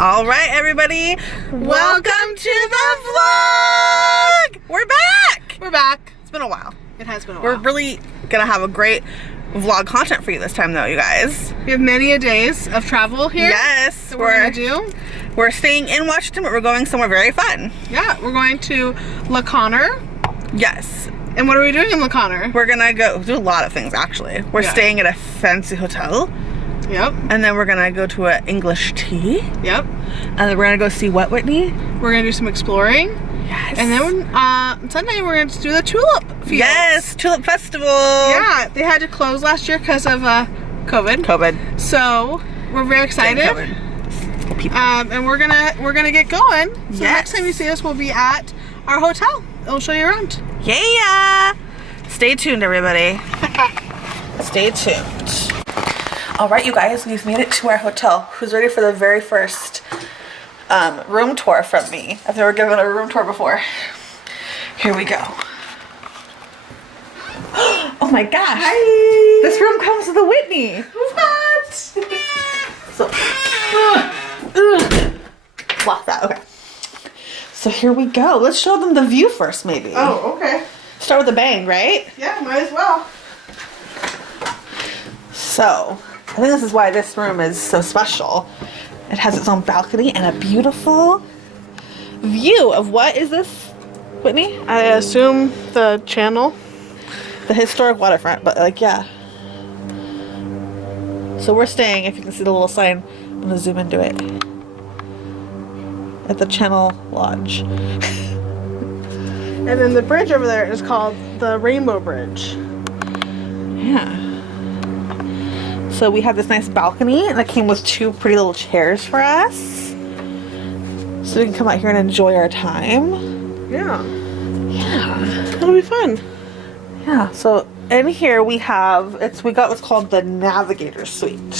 All right, everybody. Welcome to the vlog. We're back. We're back. It's been a while. It has been a while. We're really gonna have a great vlog content for you this time, though, you guys. We have many a days of travel here. Yes, that we're gonna do. We're staying in Washington, but we're going somewhere very fun. Yeah, we're going to La Conner. Yes. And what are we doing in La Conner? We're gonna go do a lot of things, actually. We're staying at a fancy hotel. Yep. And then we're gonna go to an English tea. Yep. And then we're gonna go see what, Whitney? We're gonna do some exploring. Yes. And then Sunday we're going to do the tulip field. Yes, Tulip Festival. Yeah, they had to close last year because of COVID. So we're very excited. And we're gonna get going. So next time you see us, we'll be at our hotel. I'll show you around. Yeah. Stay tuned, everybody. Stay tuned. All right, you guys, we've made it to our hotel. Who's ready for the very first room tour from me? I've never given a room tour before. Here we go. Oh my gosh. Hi. This room comes with a Whitney. What? So, block that. Okay. So here we go. Let's show them the view first, maybe. Oh, okay. Start with a bang, right? Yeah, might as well. So, I think this is why this room is so special. It has its own balcony and a beautiful view of what is this, Whitney? I assume the channel. The historic waterfront, but like, yeah. So we're staying, if you can see the little sign, I'm gonna zoom into it. At the Channel Lodge. And then the bridge over there is called the Rainbow Bridge. Yeah. So we have this nice balcony, and it came with two pretty little chairs for us. So we can come out here and enjoy our time. Yeah. Yeah. It'll be fun. Yeah, so in here we got what's called the Navigator Suite.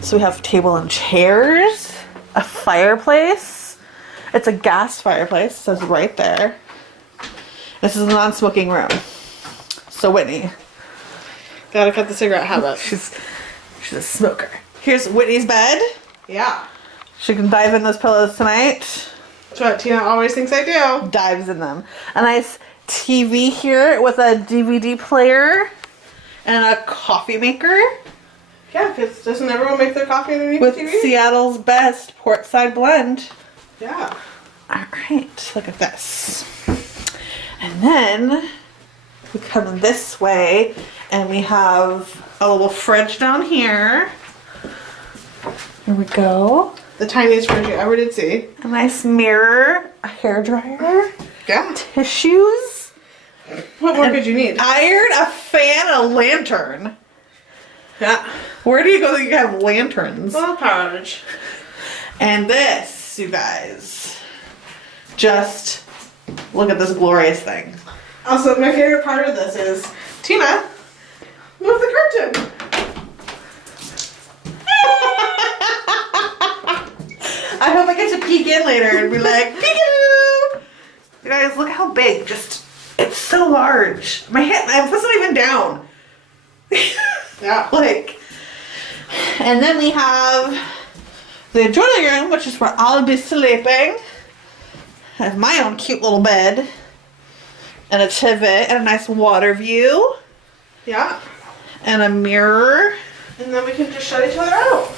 So we have table and chairs, a fireplace. It's a gas fireplace, it says right there. This is a non-smoking room. So Whitney. Gotta cut the cigarette habit. She's a smoker. Here's Whitney's bed. Yeah. She can dive in those pillows tonight. That's what Tina always thinks I do. Dives in them. A nice TV here with a DVD player and a coffee maker. Yeah, because doesn't everyone make their coffee underneath With the TV? Seattle's best portside blend. Yeah. Alright, look at this. And then we come this way and we have a little fridge down here. Here we go. The tiniest fridge you ever did see. A nice mirror, a hairdryer, Yeah. tissues. What more could you need? Iron, a fan, a lantern. Yeah. Where do you go that you have lanterns? Well, power outage. And this, you guys, just look at this glorious thing. Also, my favorite part of this is Tina, move the curtain. I hope I get to peek in later and be like, peekaboo! You guys, look how big. It's so large. My head, that's not even down. Yeah. And then we have the drawing room, which is where I'll be sleeping. I have my own cute little bed. And a TV and a nice water view. Yeah. And a mirror. And then we can just shut each other out.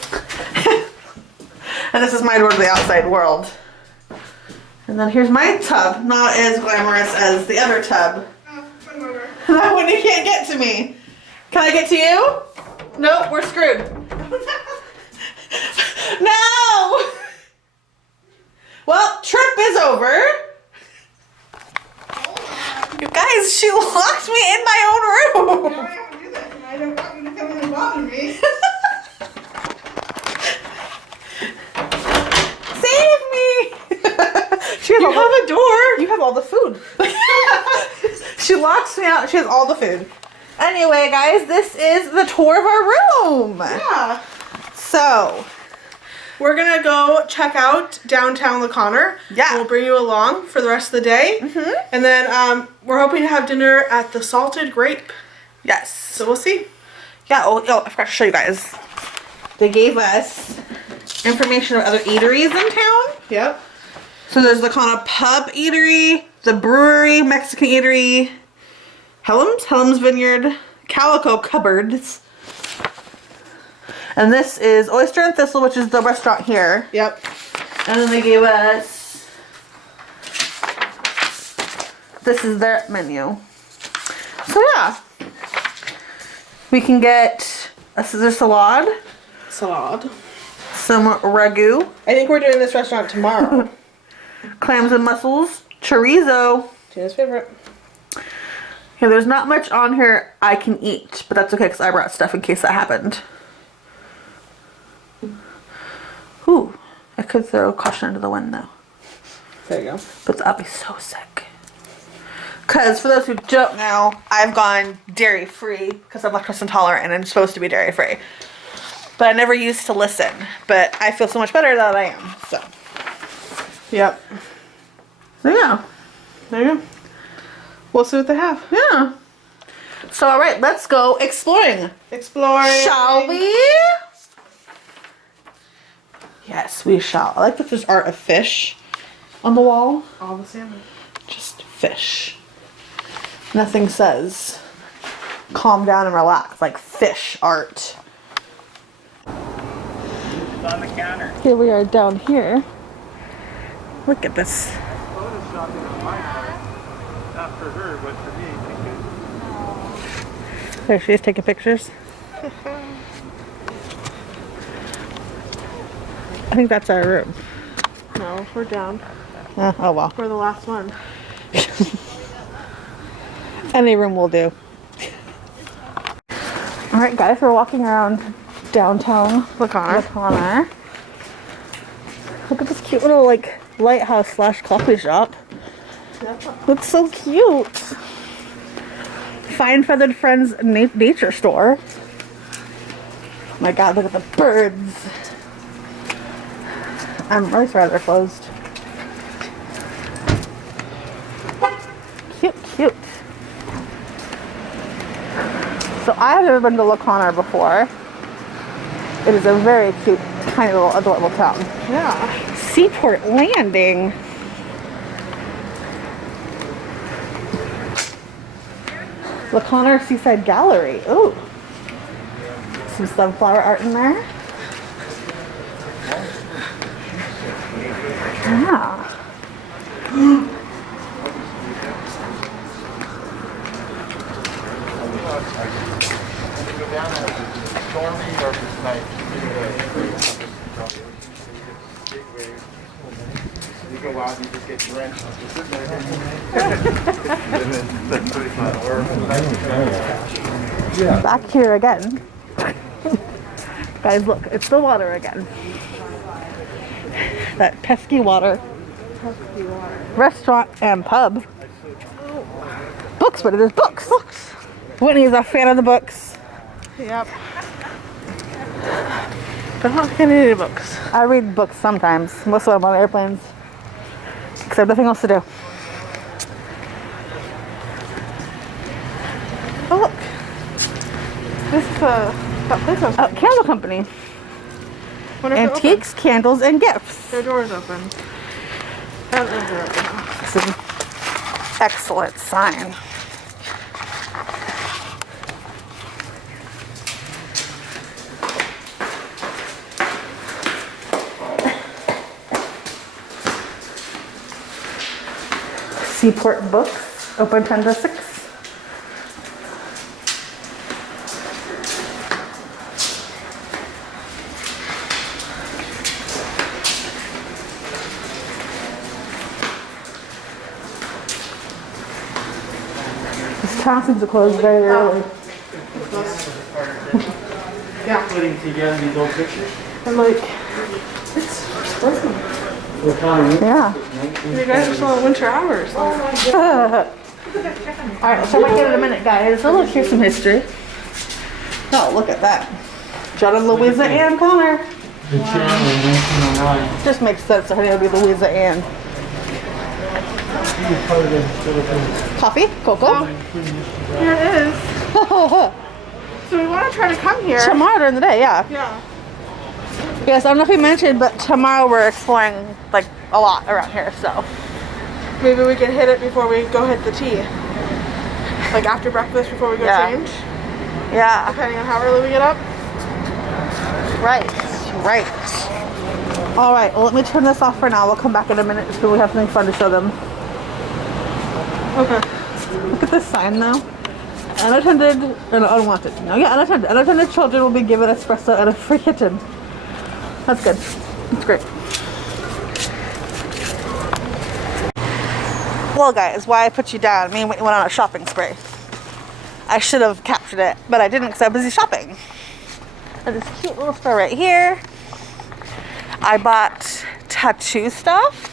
And this is my door to the outside world. And then here's my tub. Not as glamorous as the other tub. Oh, come over. That one you can't get to me. Can I get to you? Nope, we're screwed. No! Well, trip is over. You guys, she locked me in my own room. Now I have to do this, and I don't want you to come in and bother me. Save me! You have a door. You have all the food. She locks me out. She has all the food. Anyway, guys, this is the tour of our room. Yeah. So, We're gonna go check out downtown La Conner. Yeah. We'll bring you along for the rest of the day. Mhm. And then we're hoping to have dinner at the Salted Grape. yes. So we'll see. Yeah, oh, I forgot to show you guys. They gave us information of other eateries in town. Yep. So there's the Kana Pub Eatery, the Brewery, Mexican Eatery, Helm's Vineyard, Calico Cupboards. And this is Oyster and Thistle, which is the restaurant here. Yep. And then they gave us, this is their menu. So yeah, we can get a Caesar salad, some ragu. I think we're doing this restaurant tomorrow. Clams and mussels, chorizo. Tina's favorite. Yeah, there's not much on here I can eat, but that's okay because I brought stuff in case that happened. Ooh, I could throw caution into the wind though. There you go. But I'll be so sick. Because for those who don't know, I've gone dairy free because I'm lactose intolerant and I'm supposed to be dairy free. But I never used to listen. But I feel so much better that I am. So. Yep. So yeah. There you go. We'll see what they have. Yeah. So alright, let's go exploring. Exploring. Shall we? Yes, we shall. I like that there's art of fish on the wall. All the salmon. Just fish. Nothing says calm down and relax like fish art. On the counter. Here we are down here. Look at this. Photoshopping on my part. Not for her, but for me. There she is taking pictures. I think that's our room. No, we're down. Oh well. We're the last one. Any room will do. Alright guys, we're walking around downtown Lacana. Look at this cute little like lighthouse / coffee shop. Looks so cute. Fine Feathered Friends nature store. Oh my god, look at the birds. I'm really sorry they're closed. Cute, cute. So I've never been to Lacana before. It is a very cute, tiny little adorable town. Yeah. Seaport Landing. Lacana Seaside Gallery. Ooh. Some sunflower art in there. Yeah. You go out and you just get drenched. Back here again. Guys, look, it's the water again. That pesky water. Restaurant and pub. Books, but it is books. Books. Whitney's a fan of the books. Yep. But I'm not gonna read books. I read books sometimes. Most of them on airplanes. Because I have nothing else to do. Oh look. This is that place I was talking Candle Company. Wonder if they're Antiques, candles, and gifts. open. Their door's open. They're open. This is an excellent sign. Seaport Books, open 10 to 6. This town seems to close very early. Yeah. Putting together these old pictures. And like, it's working. Yeah. You guys are still in winter hours. Alright, so I might get it in a minute, guys. Oh, look, here's some history. Oh, look at that. John and Louisa Ann Connor. The channel in 1909. Just makes sense. Her name would be Louisa Ann. Coffee? Cocoa? Here it is. So we want to try to come here. Tomorrow during the day, yeah. Yeah. Yes, I don't know if we mentioned, but tomorrow we're exploring like a lot around here, so Maybe we can hit it before we go hit the tea. Like after breakfast before we go change. Yeah. Depending on how early we get up. Right. All right, well, let me turn this off for now. We'll come back in a minute so we have something fun to show them. Okay. Look at this sign though. Unattended, or no, unwanted. No, yeah, unattended. Unattended children will be given espresso and a free kitten. That's good. That's great. Well, guys, why I put you down? Me and Whitney went on a shopping spree. I should have captured it, but I didn't because I was busy shopping. At this cute little store right here. I bought tattoo stuff.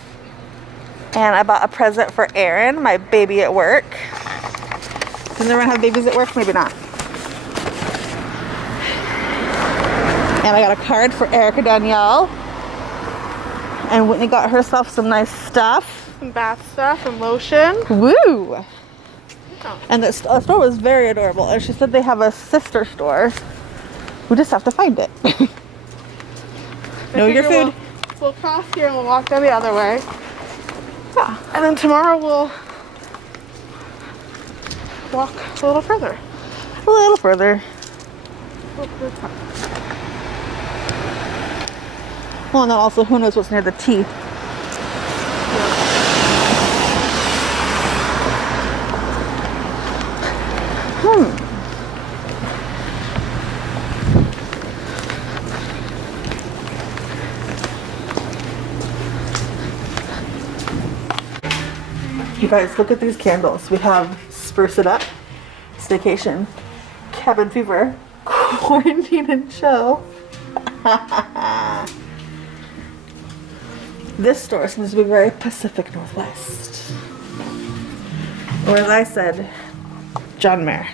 And I bought a present for Erin, my baby at work. Does everyone have babies at work? Maybe not. And I got a card for Erica Danielle. And Whitney got herself some nice stuff. Some bath stuff and lotion. Woo! Oh. And the store was very adorable. And she said they have a sister store. We just have to find it. Know your food. We'll cross here and we'll walk down the other way. Yeah. And then tomorrow we'll walk a little further. A little further. Well, and then also, who knows what's near the tea. You guys, look at these candles. We have Spruce It Up, Staycation, Cabin Fever, Quarantine and Chill. This store seems to be very Pacific Northwest. Or as I said, John Mayer.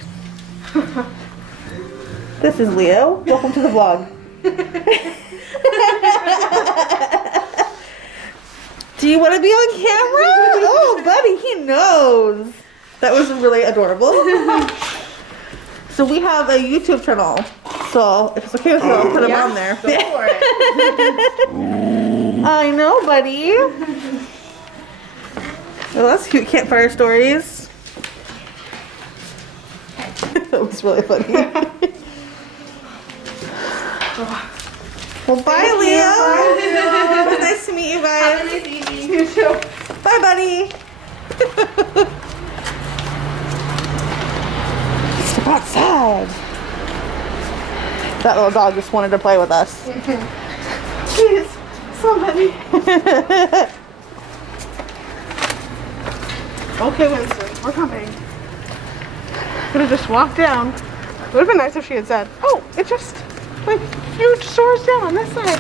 This is Leo. Welcome to the vlog. Do you want to be on camera? Oh, buddy, he knows. That was really adorable. So we have a YouTube channel. So if it's okay with you, I'll put him on there. Go for it. I know, buddy. Well, that's cute. Campfire stories. That was really funny. Well, bye, Leo. It was nice to meet you guys. Have a nice evening. You too. Bye, buddy. Step outside. That little dog just wanted to play with us. Please, somebody. Okay, Winston, we're coming. Could have just walked down. Would have been nice if she had said, "Oh, it just like few stores down on this side."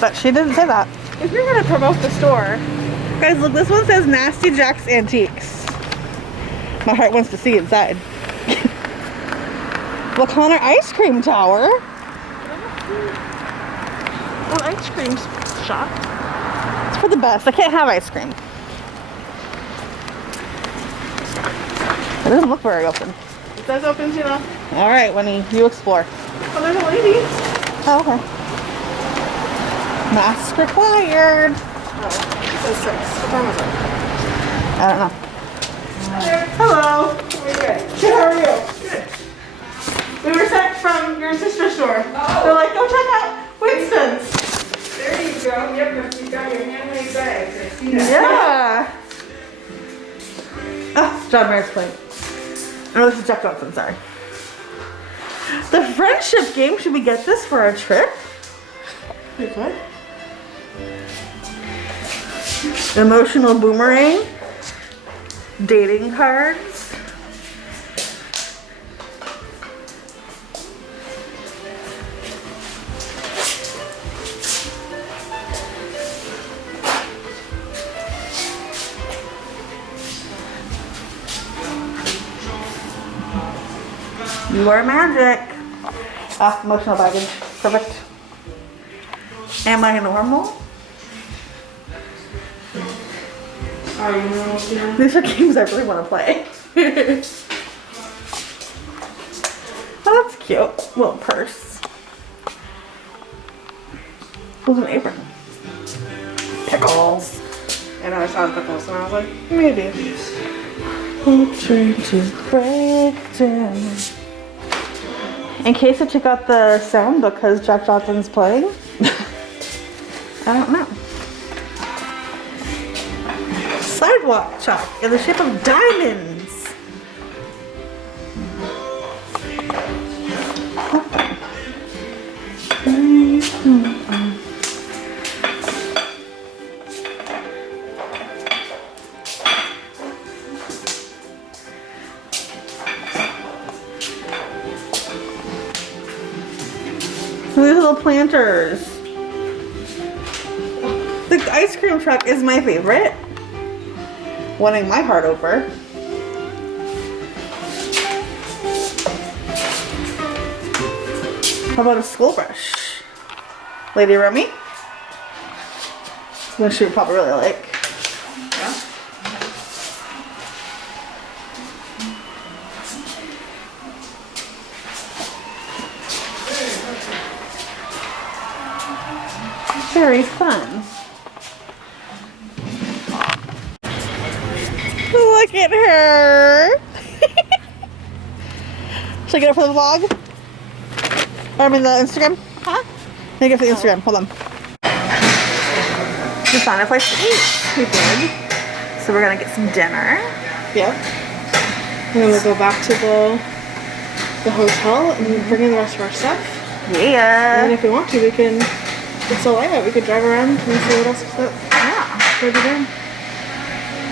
But she didn't say that. If you're gonna promote the store, Guys, look, this one says Nasty Jack's Antiques. My heart wants to see inside. Wakana Ice Cream Tower. an ice cream shop. It's for the best. I can't have ice cream. It doesn't look very open. It does open, you know. All right, Winnie, you explore. Oh, there's a lady. Oh, okay. Mask required. Oh, it says 6. What time is it? I don't know. Hello. Good, how are you? Good. We were sent from your sister's store. Oh. They're like, go check out Winston's. There you go. Yep, you got your handmade bags. I see that. Yeah. Oh, John Mayer's plate. Oh, this is Jack Johnson, sorry. The friendship game, should we get this for our trip? We could. Emotional boomerang. Dating cards. You are magic. Ah, emotional baggage. Perfect. Am I normal? Are you normal? These are games I really want to play. Oh, that's cute. Little purse. Who's an apron? Pickles. And I saw the pickles and I was like, maybe. In case I took out the sound because Jack Johnson's playing. I don't know. Sidewalk chalk in the shape of diamonds. These little planters. The ice cream truck is my favorite. Winning my heart over. How about a school brush? Lady Remy? Which she would probably really like. Yeah. Very fun. Look at her. Should I get it for the vlog? Or I mean the Instagram? Huh? Can I get it for the Instagram? Hold on. We found a place to eat. We did. So we're gonna get some dinner. Yep. And then we'll go back to the hotel and bring in the rest of our stuff. Yeah. And if we want to, we can. It's so light. We could drive around and see what else is up. Yeah. Where we going?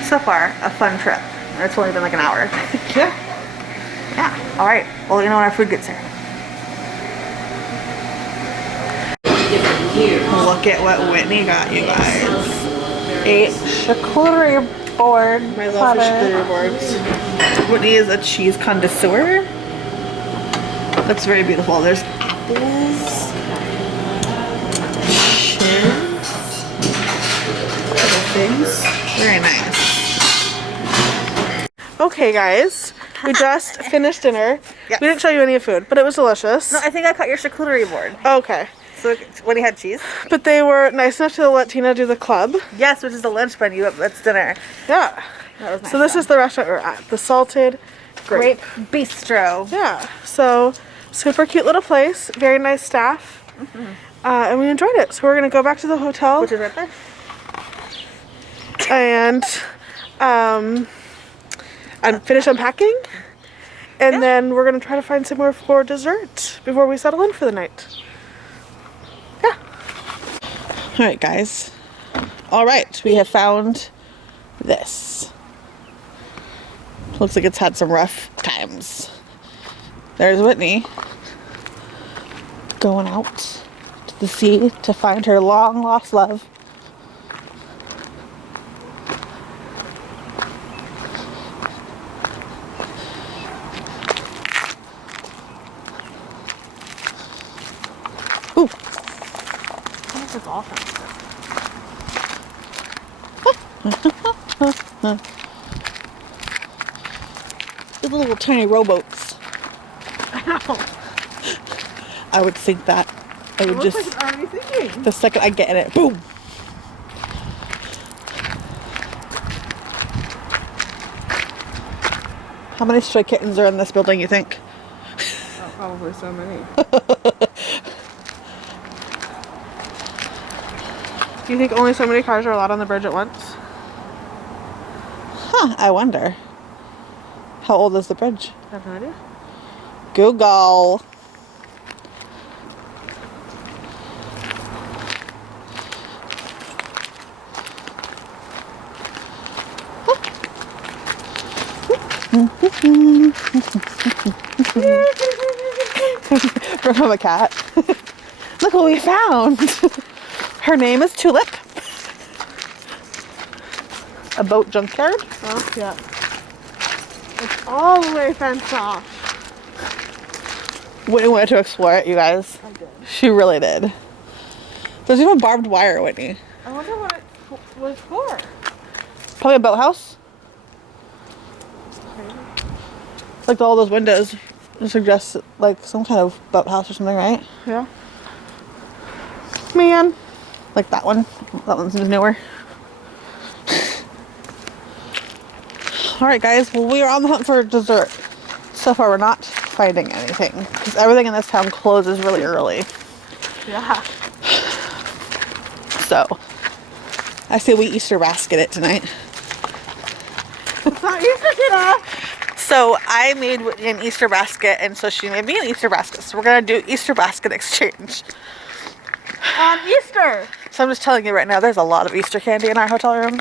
So far, a fun trip. It's only been like an hour. Yeah. Yeah. All right. Well, let you know when our food gets here. Look at what Whitney got, you guys. A charcuterie board. My love for charcuterie boards. Whitney is a cheese connoisseur. Looks very beautiful. There's apples. Little things. Very nice. Okay, guys. We just finished dinner. Yes. We didn't show you any food, but it was delicious. No, I think I cut your charcuterie board. Okay. So when you had cheese? But they were nice enough to let Tina do the club. Yes, which is the lunch menu. That's dinner. Yeah. That was nice. So this is the restaurant we're at. The Salted Grape. Bistro. Yeah. So super cute little place. Very nice staff. And we enjoyed it. So we're going to go back to the hotel. Which is right there. And finish unpacking. And then we're going to try to find somewhere for dessert before we settle in for the night. Yeah. All right, guys. All right, we have found this. Looks like it's had some rough times. There's Whitney going out to the sea to find her long lost love. Ooh. I think it's awesome. These little tiny rowboats. I know. I would think that. I would just. Like it's already sinking. The second I get in it, boom. How many stray kittens are in this building, you think? Oh, probably so many. Do you think only so many cars are allowed on the bridge at once? Huh, I wonder. How old is the bridge? I have no idea. Google. From a cat. Look what we found. Her name is Tulip. A boat junkyard. Oh, yeah. It's all the way fenced off. Whitney wanted to explore it, you guys. I did. She really did. There's even barbed wire, Whitney. I wonder what it was for. Probably a boathouse. Like all those windows suggest like some kind of boathouse or something, right? Yeah. Man, Like that one. That one's newer. Alright guys, well we are on the hunt for dessert. So far we're not finding anything. Because everything in this town closes really early. Yeah. So, I say we Easter basket it tonight. It's not Easter, kiddo. So I made Whitney an Easter basket, and so she made me an Easter basket. So we're gonna do Easter basket exchange. On Easter. So I'm just telling you right now, there's a lot of Easter candy in our hotel room.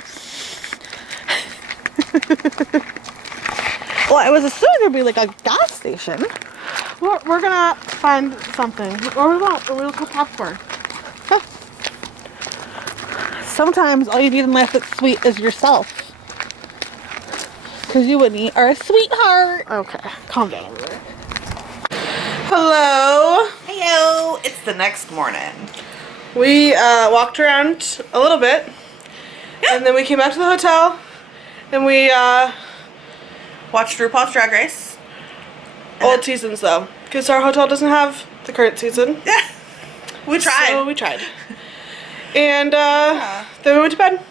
Well, I was assuming there'd be like a gas station. We're gonna find something. Or we won't. We'll go popcorn. Sometimes all you need in life that's sweet is yourself. Because you, Whitney, are a sweetheart. Okay, calm down over there. Hello. Heyo, it's the next morning. We walked around a little bit, and then we came back to the hotel, and we Watched RuPaul's Drag Race. old seasons though, because our hotel doesn't have the current season. Yeah, we tried. So we tried. And then we went to bed.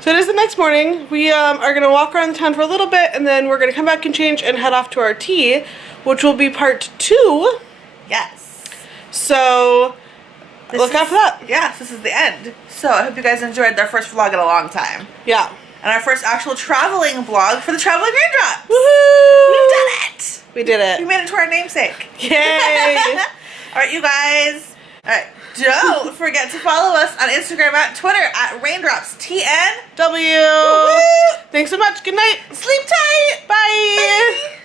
So it is the next morning. We are going to walk around the town for a little bit, and then we're going to come back and change and head off to our tea, which will be part 2. Yes. So look out for that. Yes, this is the end. So I hope you guys enjoyed our first vlog in a long time. Yeah. And our first actual traveling vlog for the Traveling Raindrops. Woohoo! We've done it. We did We it. made it to our namesake. Yay! Alright, you guys. Alright, don't forget to follow us on Instagram and Twitter at RaindropsTN. W. Woo-woo. Thanks so much. Good night. Sleep tight. Bye. Bye.